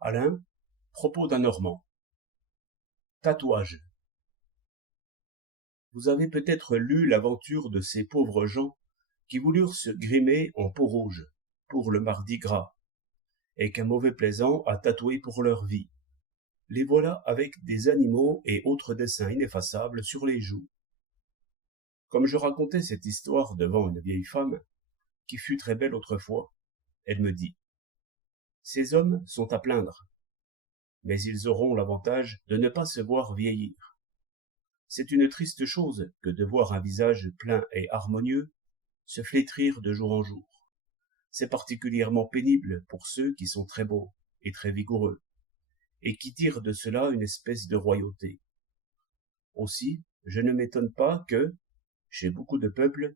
Alain, propos d'un Normand. Tatouage. Vous avez peut-être lu l'aventure de ces pauvres gens qui voulurent se grimer en peau rouge pour le mardi gras, et qu'un mauvais plaisant a tatoué pour leur vie. Les voilà avec des animaux et autres dessins ineffaçables sur les joues. Comme je racontais cette histoire devant une vieille femme, qui fut très belle autrefois, elle me dit: Ces hommes sont à plaindre, mais ils auront l'avantage de ne pas se voir vieillir. C'est une triste chose que de voir un visage plein et harmonieux se flétrir de jour en jour. C'est particulièrement pénible pour ceux qui sont très beaux et très vigoureux, et qui tirent de cela une espèce de royauté. Aussi, je ne m'étonne pas que, chez beaucoup de peuples,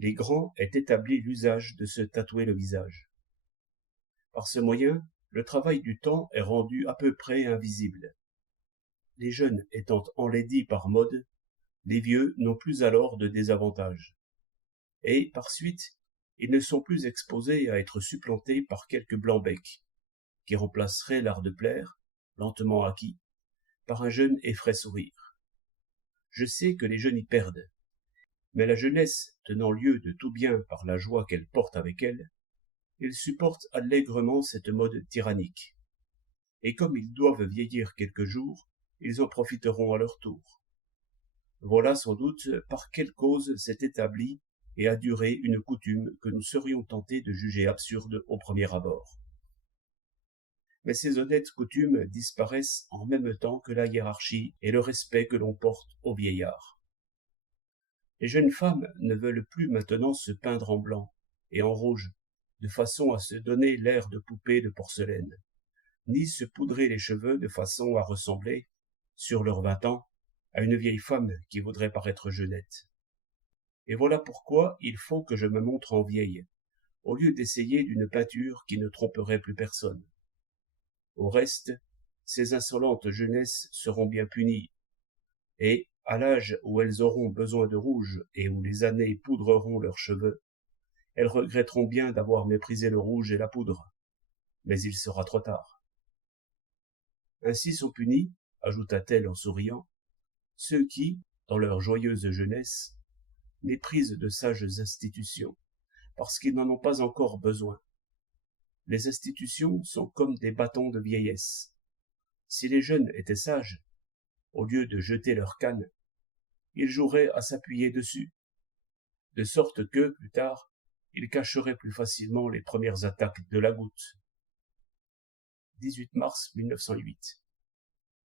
les grands aient établi l'usage de se tatouer le visage. Par ce moyen, le travail du temps est rendu à peu près invisible. Les jeunes étant enlaidis par mode, les vieux n'ont plus alors de désavantage. Et, par suite, ils ne sont plus exposés à être supplantés par quelques blancs-becs, qui remplaceraient l'art de plaire, lentement acquis, par un jeune et frais sourire. Je sais que les jeunes y perdent, mais la jeunesse tenant lieu de tout bien par la joie qu'elle porte avec elle, ils supportent allègrement cette mode tyrannique. Et comme ils doivent vieillir quelques jours, ils en profiteront à leur tour. Voilà sans doute par quelle cause s'est établie et a duré une coutume que nous serions tentés de juger absurde au premier abord. Mais ces honnêtes coutumes disparaissent en même temps que la hiérarchie et le respect que l'on porte aux vieillards. Les jeunes femmes ne veulent plus maintenant se peindre en blanc et en rouge, de façon à se donner l'air de poupées de porcelaine, ni se poudrer les cheveux de façon à ressembler, sur leurs 20 ans, à une vieille femme qui voudrait paraître jeunette. Et voilà pourquoi il faut que je me montre en vieille, au lieu d'essayer d'une peinture qui ne tromperait plus personne. Au reste, ces insolentes jeunesses seront bien punies, et, à l'âge où elles auront besoin de rouge et où les années poudreront leurs cheveux, elles regretteront bien d'avoir méprisé le rouge et la poudre. Mais il sera trop tard. Ainsi sont punis, ajouta-t-elle en souriant, ceux qui, dans leur joyeuse jeunesse, méprisent de sages institutions, parce qu'ils n'en ont pas encore besoin. Les institutions sont comme des bâtons de vieillesse. Si les jeunes étaient sages, au lieu de jeter leur canne, ils joueraient à s'appuyer dessus, de sorte que, plus tard, ils cacheraient plus facilement les premières attaques de la goutte. 18 mars 1908.